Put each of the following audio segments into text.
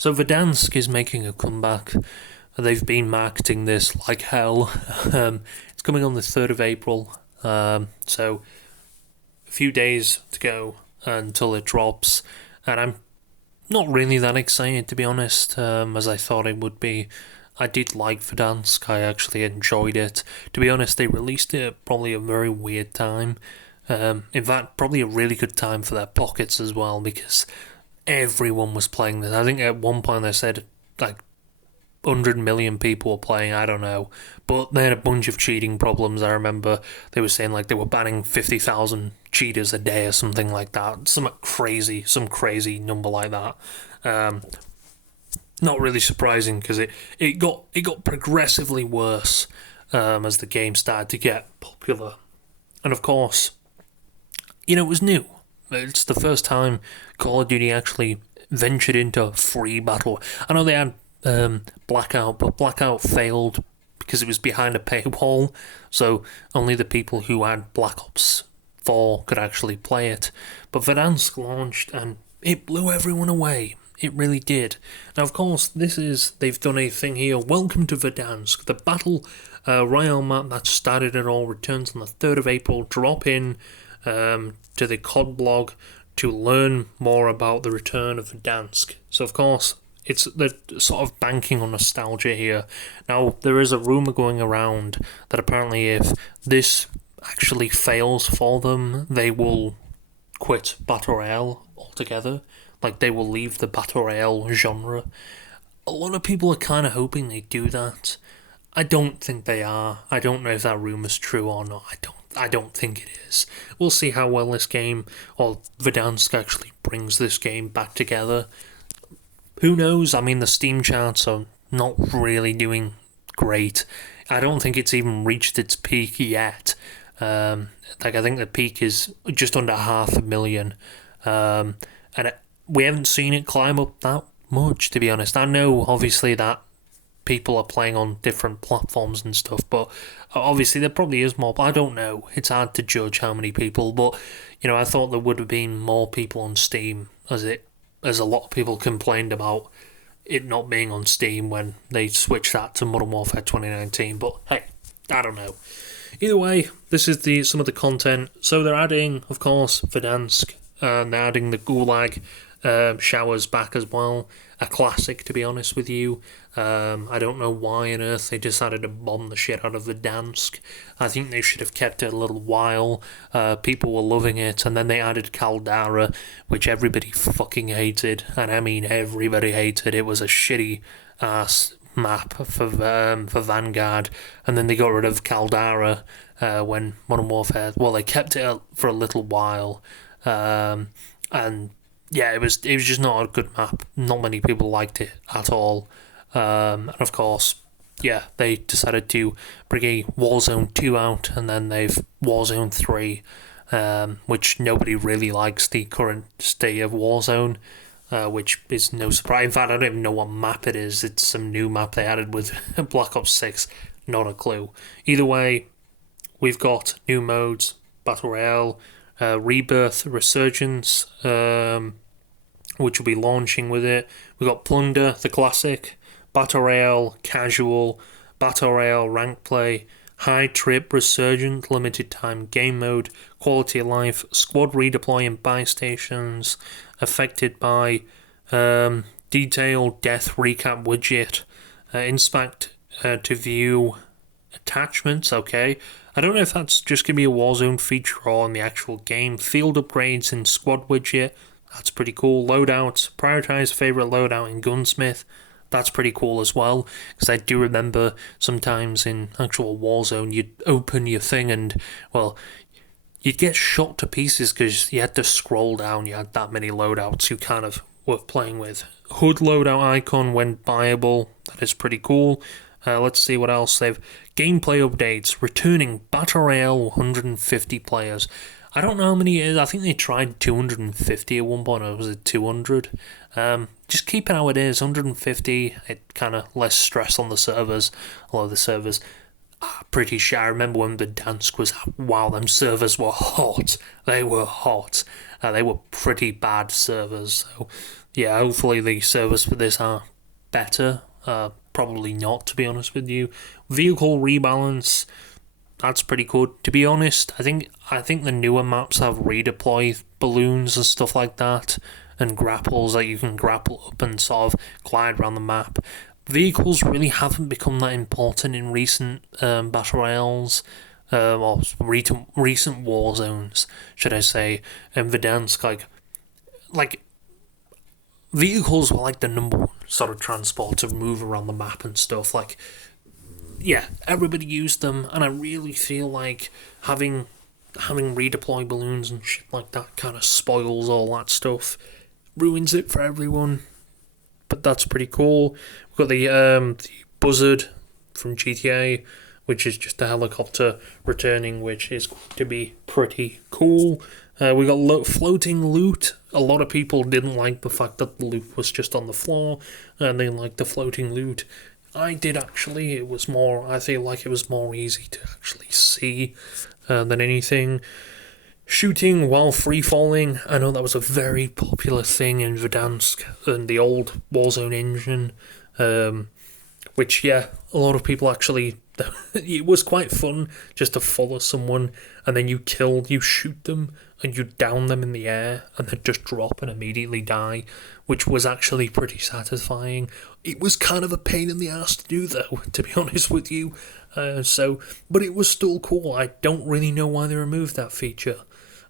So Verdansk is making a comeback. They've been marketing this like hell. It's coming on the 3rd of April, so a few days to go until it drops, and I'm not really that excited, to be honest, as I thought it would be. I did like Verdansk, I actually enjoyed it. To be honest, they released it at probably a very weird time. In fact, probably a really good time for their pockets as well, because everyone was playing this. I think at one point they said like 100 million people were playing, I don't know. But they had a bunch of cheating problems. I remember they were saying like they were banning 50,000 cheaters a day or something like that. Some crazy number like that. Not really surprising because it got progressively worse as the game started to get popular. And of course, it was new. It's the first time Call of Duty actually ventured into free battle. I know they had Blackout, but Blackout failed because it was behind a paywall, so only the people who had Black Ops 4 could actually play it. But Verdansk launched and it blew everyone away. It really did. Now, of course, they've done a thing here. Welcome to Verdansk, the battle royale map that started it all returns on the 3rd of April. Drop in to the COD blog to learn more about the return of Verdansk. So, of course, they're sort of banking on nostalgia here. Now, there is a rumour going around that apparently if this actually fails for them, they will quit Battle Royale altogether. Like, they will leave the Battle Royale genre. A lot of people are kind of hoping they do that. I don't think they are. I don't know if that rumour's true or not. I don't think it is. We'll see how well this game, or Verdansk, actually brings this game back together. Who knows? I mean, the Steam charts are not really doing great. I don't think it's even reached its peak yet. I think the peak is just under 500,000. And we haven't seen it climb up that much, to be honest. I know, obviously, that people are playing on different platforms and stuff, but obviously there probably is more. But I don't know. It's hard to judge how many people. But, I thought there would have been more people on Steam, as a lot of people complained about it not being on Steam when they switched that to Modern Warfare 2019. But hey, I don't know. Either way, this is some of the content. So they're adding, of course, Verdansk, and they're adding the Gulag showers back as well. A classic, to be honest with you. I don't know why on earth they decided to bomb the shit out of Verdansk. I think they should have kept it a little while. People were loving it, and then they added Caldera, which everybody fucking hated, and I mean everybody hated. It was a shitty ass map for Vanguard, and then they got rid of Caldera when Modern Warfare. Well, they kept it for a little while, and yeah, it was just not a good map. Not many people liked it at all. And of course, yeah, they decided to bring a WarZone 2 out, and then they've WarZone 3, which nobody really likes the current state of WarZone, which is no surprise. In fact, I don't even know what map it is. It's some new map they added with Black Ops 6. Not a clue. Either way, we've got new modes, Battle Royale, Rebirth, Resurgence, which will be launching with it. We've got Plunder, the classic, Battle Royale, Casual, Battle Royale, Rank Play, High Trip, Resurgent, Limited Time Game Mode, Quality of Life, Squad Redeploy and Buy Stations, affected by Detailed Death Recap Widget, Inspect to View Attachments, okay. I don't know if that's just going to be a WarZone feature or in the actual game. Field upgrades in Squad Widget, that's pretty cool. Loadouts, prioritize favourite loadout in Gunsmith, that's pretty cool as well, because I do remember sometimes in actual Warzone you'd open your thing and, well, you'd get shot to pieces because you had to scroll down, you had that many loadouts you kind of were playing with. Hood loadout icon when buyable, that is pretty cool. Let's see what else they've... Gameplay updates, returning Battle Royale 150 players. I don't know how many it is. I think they tried 250 at one point, or was it 200? Just keep it how it is, 150. It kind of less stress on the servers. Although the servers are pretty shy. I remember when Vadansk was out. Wow, them servers were hot. They were hot. They were pretty bad servers. So yeah, hopefully the servers for this are better. Probably not, to be honest with you. Vehicle rebalance, that's pretty good. To be honest, I think the newer maps have redeploy balloons and stuff like that, and grapples that you can grapple up and sort of glide around the map. Vehicles really haven't become that important in recent battle royales, or recent war zones, should I say? And Verdansk, like vehicles were like the number one sort of transport to move around the map and stuff. Like, yeah, everybody used them, and I really feel like having redeploy balloons and shit like that kind of spoils all that stuff, ruins it for everyone. But that's pretty cool. We've got the Buzzard from GTA, which is just a helicopter returning, which is going to be pretty cool. We got floating loot. A lot of people didn't like the fact that the loot was just on the floor, and they liked the floating loot. I did actually. It was more. I feel like it was more easy to actually see than anything. Shooting while free falling. I know that was a very popular thing in Verdansk and the old WarZone engine. Which, yeah, a lot of people actually. It was quite fun just to follow someone and then you shoot them and you down them in the air and then just drop and immediately die, which was actually pretty satisfying. It was kind of a pain in the ass to do, though, to be honest with you. But it was still cool. I don't really know why they removed that feature.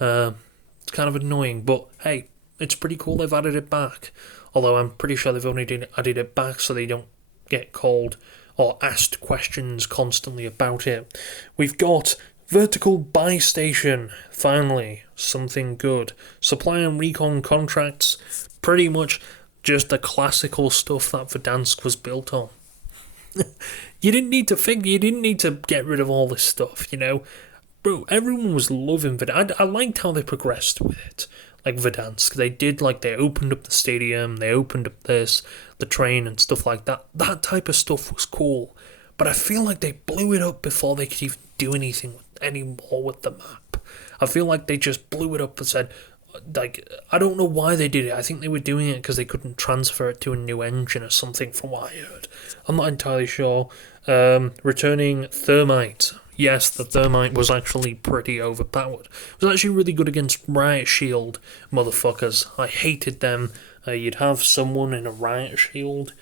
It's kind of annoying, but hey, it's pretty cool they've added it back. Although I'm pretty sure they've only added it back so they don't get called or asked questions constantly about it. We've got vertical buy station, finally, something good. Supply and recon contracts, pretty much just the classical stuff that Verdansk was built on. You didn't need to get rid of all this stuff, Bro, everyone was loving Verdansk. I liked how they progressed with it. Like Verdansk, they opened up the stadium, they opened up the train and stuff like that. That type of stuff was cool. But I feel like they blew it up before they could even do anything anymore with the map. I feel like they just blew it up and said, I don't know why they did it. I think they were doing it because they couldn't transfer it to a new engine or something, from what I heard. I'm not entirely sure. Returning Thermite. Yes, the Thermite was actually pretty overpowered. It was actually really good against Riot Shield motherfuckers. I hated them. You'd have someone in a Riot Shield.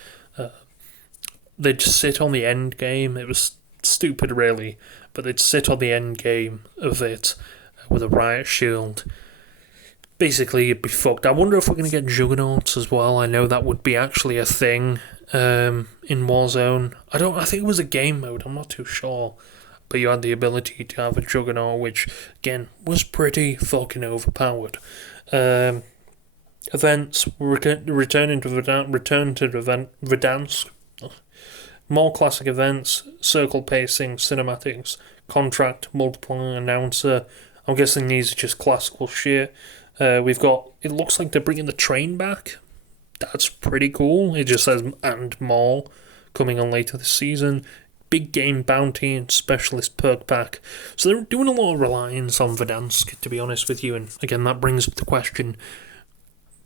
They'd sit on the end game. It was stupid, really, but they'd sit on the end game of it with a Riot Shield. Basically, you'd be fucked. I wonder if we're going to get Juggernauts as well. I know that would be actually a thing in WarZone. I think it was a game mode. I'm not too sure. But you had the ability to have a Juggernaut, which, again, was pretty fucking overpowered. Events, return to Verdansk. More classic events, circle pacing, cinematics, contract, multiplier, announcer. I'm guessing these are just classical shit. We've got, it looks like they're bringing the train back. That's pretty cool. It just says, and more, coming on later this season. Big game bounty and specialist perk pack. So they're doing a lot of reliance on Verdansk, to be honest with you. And again, that brings up the question,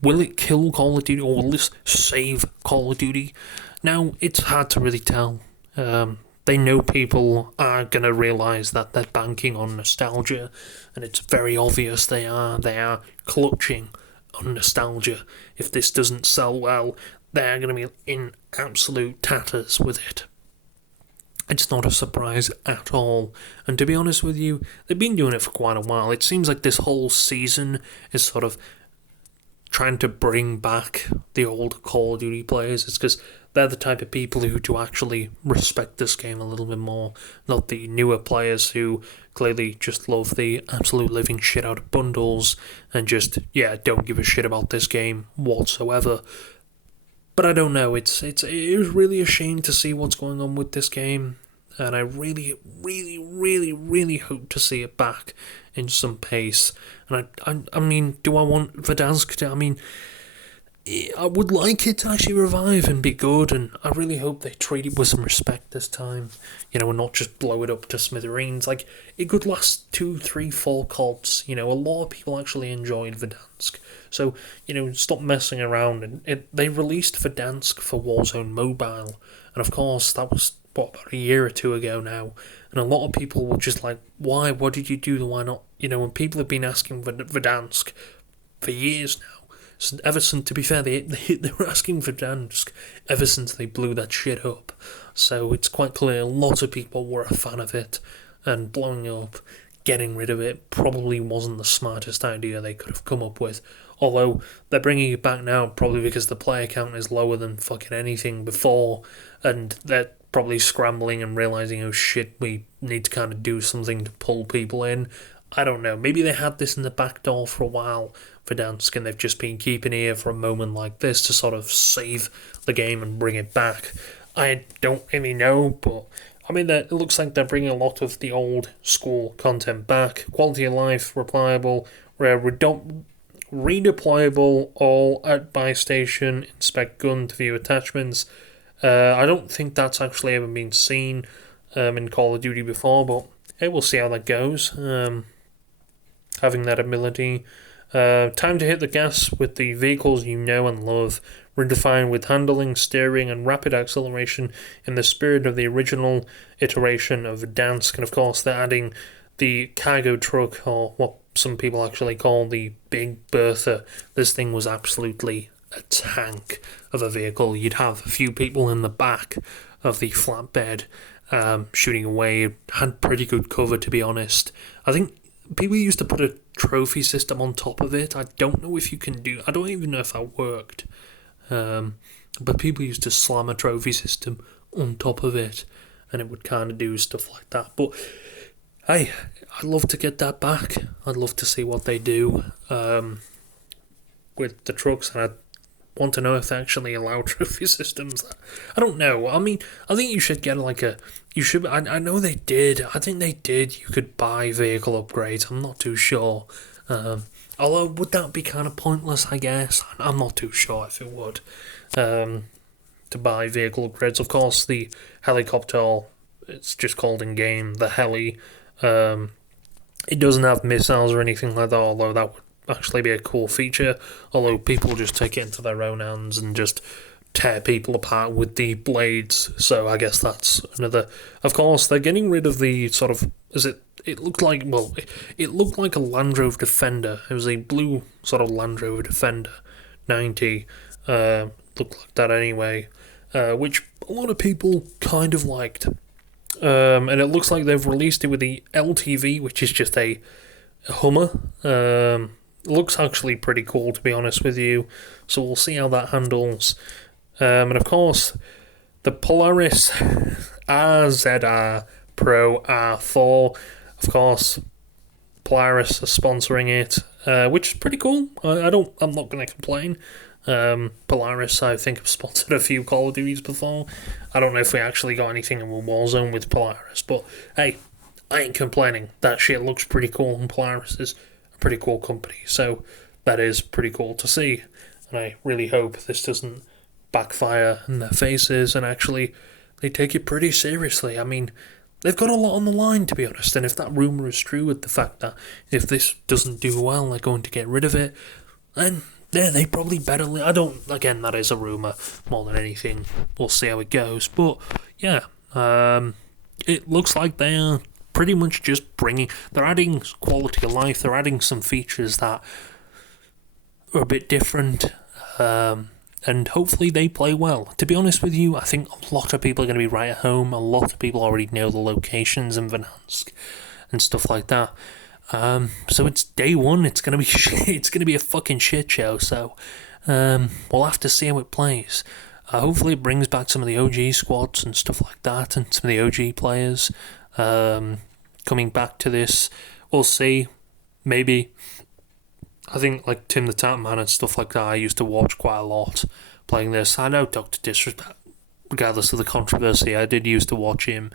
will it kill Call of Duty or will this save Call of Duty? Now, it's hard to really tell. They know people are going to realise that they're banking on nostalgia, and it's very obvious they are. They are clutching on nostalgia. If this doesn't sell well, they're going to be in absolute tatters with it. It's not a surprise at all. And to be honest with you, they've been doing it for quite a while. It seems like this whole season is sort of trying to bring back the old Call of Duty players. It's because they're the type of people who do actually respect this game a little bit more, not the newer players who clearly just love the absolute living shit out of bundles and just, don't give a shit about this game whatsoever. But I don't know, it was really a shame to see what's going on with this game, and I really, really, really, really hope to see it back in some pace. And I mean, do I want Verdansk to, I would like it to actually revive and be good, and I really hope they treat it with some respect this time, and not just blow it up to smithereens. Like, it could last 2, 3, 4 CODs. A lot of people actually enjoyed Verdansk. So, stop messing around. And they released Verdansk for WarZone Mobile, and of course, that was, about a year or two ago now, and a lot of people were just like, why? What did you do? Why not? And people have been asking for Verdansk for years now. Ever since, to be fair, they were asking for Vadansk ever since they blew that shit up. So it's quite clear a lot of people were a fan of it, and blowing up, getting rid of it, probably wasn't the smartest idea they could have come up with. Although they're bringing it back now, probably because the player count is lower than fucking anything before, and they're probably scrambling and realizing, oh shit, we need to kind of do something to pull people in. I don't know. Maybe they had this in the back door for a while for Dansk, and they've just been keeping here for a moment like this to sort of save the game and bring it back. I don't really know, but I mean, it looks like they're bringing a lot of the old school content back. Quality of life, replayable, redeployable, all at buy station, inspect gun to view attachments. I don't think that's actually ever been seen in Call of Duty before, but hey, we'll see how that goes. Having that ability. Time to hit the gas with the vehicles you know and love, redefined with handling, steering, and rapid acceleration in the spirit of the original iteration of Vadansk. And of course, they're adding the cargo truck, or what some people actually call the Big Bertha. This thing was absolutely a tank of a vehicle. You'd have a few people in the back of the flatbed shooting away. It had pretty good cover, to be honest. I think people used to put a trophy system on top of it. I don't know if you can do... I don't even know if that worked. But people used to slam a trophy system on top of it, and it would kind of do stuff like that. But, hey, I'd love to get that back. I'd love to see what they do with the trucks, and I'd want to know if they actually allow trophy systems. I don't know. I mean, I think you should get you should. I know they did. I think they did. You could buy vehicle upgrades. I'm not too sure. Although, would that be kind of pointless? I guess I'm not too sure if it would. To buy vehicle upgrades, of course, the helicopter. It's just called in game the heli. It doesn't have missiles or anything like that. Although that would actually be a cool feature, although people just take it into their own hands and just tear people apart with the blades, so I guess that's another... Of course, they're getting rid of the sort of... It looked like a Land Rover Defender. It was a blue sort of Land Rover Defender 90. Looked like that anyway, which a lot of people kind of liked. And it looks like they've released it with the LTV, which is just a Hummer. Looks actually pretty cool, to be honest with you, so we'll see how that handles. And of course, the Polaris RZR Pro R4, of course, Polaris are sponsoring it, which is pretty cool. I'm not going to complain. Polaris, I think, have sponsored a few Call of Duties before. I don't know if we actually got anything in WarZone with Polaris, but hey, I ain't complaining. That shit looks pretty cool, and Polaris is a pretty cool company, so that is pretty cool to see. And I really hope this doesn't backfire in their faces, and actually they take it pretty seriously. I mean, they've got a lot on the line, to be honest, and if that rumour is true with the fact that if this doesn't do well, they're going to get rid of it, then yeah, they probably better... Again, that is a rumour more than anything. We'll see how it goes. But, yeah, it looks like they're pretty much just they're adding quality of life, they're adding some features that are a bit different, and hopefully they play well. To be honest with you, I think a lot of people are going to be right at home. A lot of people already know the locations in Vadansk and stuff like that. So it's day one. It's gonna be it's gonna be a fucking shit show. So we'll have to see how it plays. Hopefully it brings back some of the OG squads and stuff like that, and some of the OG players coming back to this. We'll see. Maybe. I think like Tim the Tap Man and stuff like that, I used to watch quite a lot playing this. I know Dr. Disrespect, regardless of the controversy, I did used to watch him.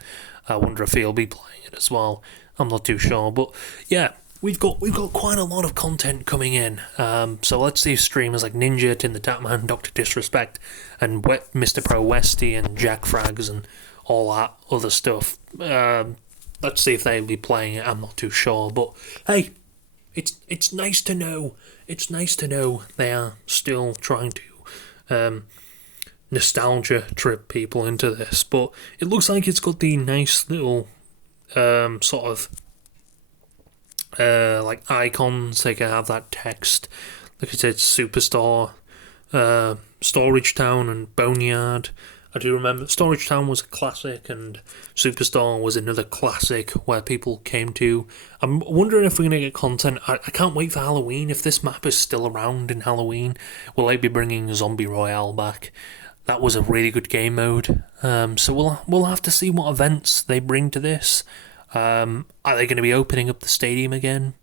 I wonder if he'll be playing it as well. I'm not too sure, but yeah, we've got quite a lot of content coming in. So let's see if streamers like Ninja, Tin the Tatman, Doctor Disrespect, and Mr. Pro Westy and Jack Frags and all that other stuff. Let's see if they'll be playing it. I'm not too sure, but hey, it's nice to know. It's nice to know they are still trying to nostalgia trip people into this. But it looks like it's got the nice little sort of like icons. They can have that text. Like I said, Superstar, Storage Town, and Boneyard. I do remember Storage Town was a classic, and Superstar was another classic where people came to. I'm wondering if we're going to get content. I can't wait for Halloween. If this map is still around in Halloween, will they be bringing Zombie Royale back? That was a really good game mode. So we'll have to see what events they bring to this. Are they going to be opening up the stadium again?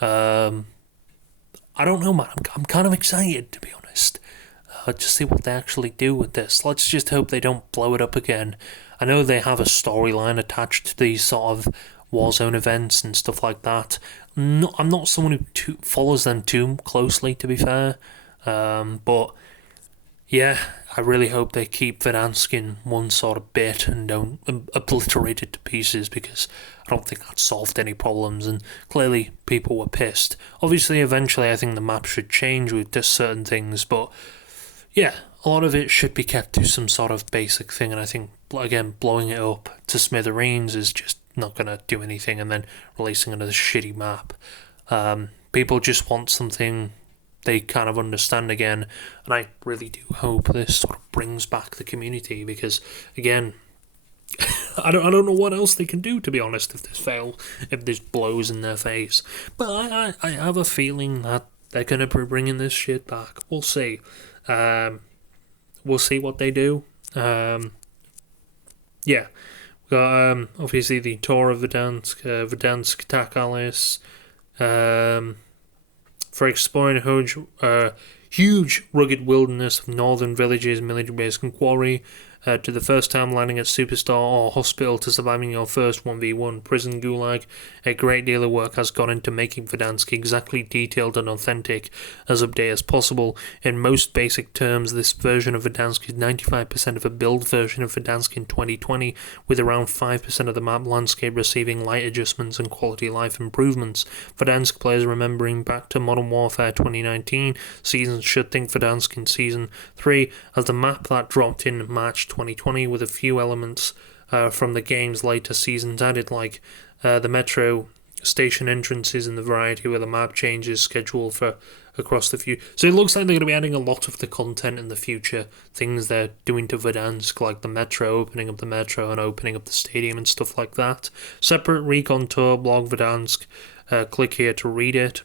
I don't know, man. I'm kind of excited, to be honest. To see what they actually do with this. Let's just hope they don't blow it up again. I know they have a storyline attached to these sort of WarZone events and stuff like that. I'm not someone who follows them too closely, to be fair. But yeah, I really hope they keep Vadansk in one sort of bit and don't obliterate it to pieces, because I don't think that solved any problems, and clearly people were pissed. Obviously, eventually I think the map should change with just certain things, but yeah, a lot of it should be kept to some sort of basic thing, and I think, again, blowing it up to smithereens is just not going to do anything, and then releasing another shitty map. People just want something they kind of understand again, and I really do hope this sort of brings back the community, because, again, I don't know what else they can do, to be honest, if this blows in their face. But I have a feeling that they're going to be bringing this shit back. We'll see. We'll see what they do. Yeah. We got, obviously, the Tour of Verdansk, Verdansk Takalis, for exploring huge rugged wilderness of northern villages, military base and quarry, to the first time landing at Superstar or Hospital, to surviving your first 1v1 prison gulag. A great deal of work has gone into making Verdansk exactly detailed and authentic as updated as possible. In most basic terms, this version of Verdansk is 95% of a build version of Verdansk in 2020, with around 5% of the map landscape receiving light adjustments and quality of life improvements. Verdansk players remembering back to Modern Warfare 2019 seasons should think Verdansk in Season 3 as the map that dropped in March 2020, with a few elements from the game's later seasons added, like the metro station entrances and the variety where the map changes scheduled for across the few. So it looks like they're going to be adding a lot of the content in the future, things they're doing to Verdansk, like the metro, opening up the metro and opening up the stadium and stuff like that. Separate recon tour blog Verdansk. Click here to read it.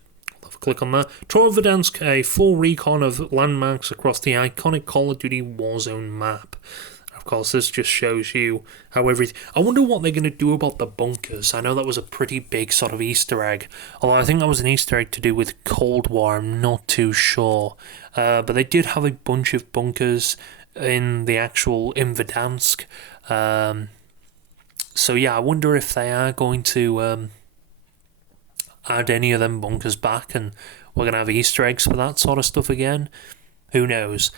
Click on that. Tour of Vadansk, a full recon of landmarks across the iconic Call of Duty WarZone map. Of course, this just shows you how everything... I wonder what they're going to do about the bunkers. I know that was a pretty big sort of Easter egg. Although I think that was an Easter egg to do with Cold War, I'm not too sure. But they did have a bunch of bunkers in Verdansk. So yeah, I wonder if they are going to... add any of them bunkers back, and we're going to have Easter eggs for that sort of stuff again. Who knows?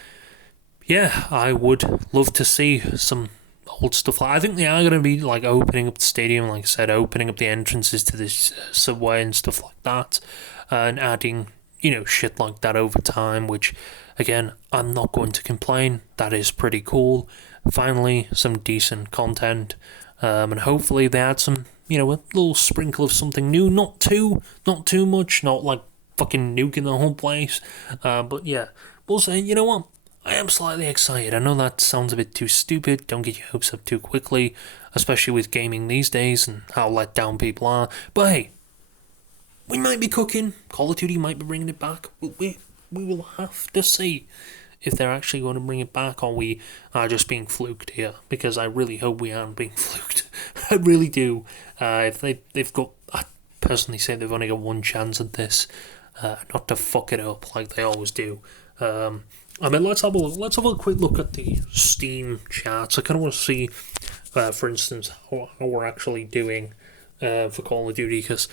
Yeah, I would love to see some old stuff. I think they are going to be like opening up the stadium, like I said, opening up the entrances to this subway and stuff like that, and adding, shit like that over time, which, again, I'm not going to complain. That is pretty cool. Finally, some decent content, and hopefully they add some, a little sprinkle of something new, not too much, not like fucking nuking the whole place, but yeah, we'll say, you know what, I am slightly excited. I know that sounds a bit too stupid, don't get your hopes up too quickly, especially with gaming these days and how let down people are, but hey, we might be cooking, Call of Duty might be bringing it back, we will have to see if they're actually going to bring it back, or we are just being fluked here, because I really hope we aren't being fluked. I really do. If they've got, I personally say they've only got one chance at this, not to fuck it up like they always do. Let's have a quick look at the Steam charts. I kind of want to see, for instance, how we're actually doing for Call of Duty, because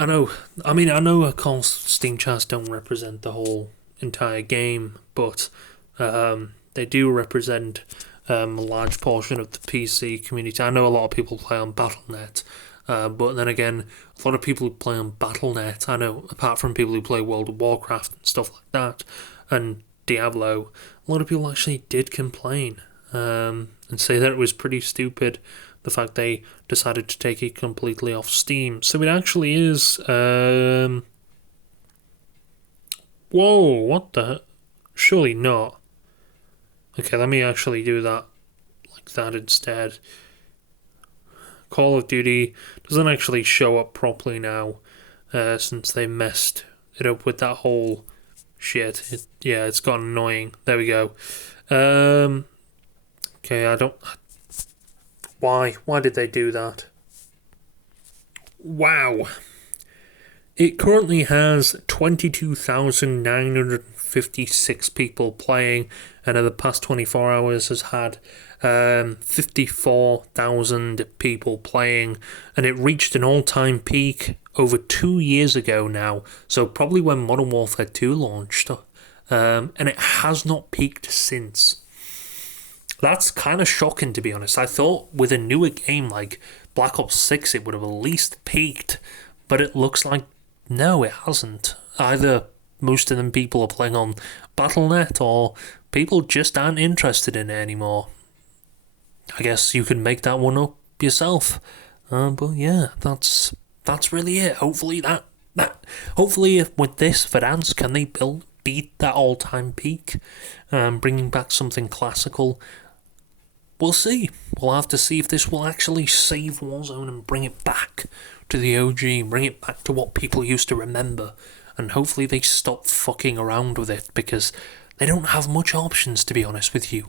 I know. I mean, I know, of course, Steam charts don't represent the whole entire game, but they do represent a large portion of the PC community. I know a lot of people play on Battle.net, but then again, a lot of people who play on Battle.net, I know, apart from people who play World of Warcraft and stuff like that, and Diablo, a lot of people actually did complain and say that it was pretty stupid the fact they decided to take it completely off Steam. So it actually is. Whoa, what the? Surely not. Okay, let me actually do that like that instead. Call of Duty doesn't actually show up properly now since they messed it up with that whole shit. Yeah, it's gotten annoying. There we go. Okay, I don't. Why? Why did they do that? Wow. It currently has 22,956 people playing, and in the past 24 hours has had 54,000 people playing, and it reached an all-time peak over 2 years ago now, so probably when Modern Warfare 2 launched, and it has not peaked since. That's kind of shocking, to be honest. I thought with a newer game like Black Ops 6 it would have at least peaked, but it looks like no, it hasn't. Either most of them people are playing on Battle.net or people just aren't interested in it anymore. I guess you can make that one up yourself. But yeah, that's really it. Hopefully hopefully with this Vadansk, can they beat that all-time peak, bringing back something classical. We'll see. We'll have to see if this will actually save WarZone and bring it back to the OG, bring it back to what people used to remember, and hopefully they stop fucking around with it, because they don't have much options, to be honest with you.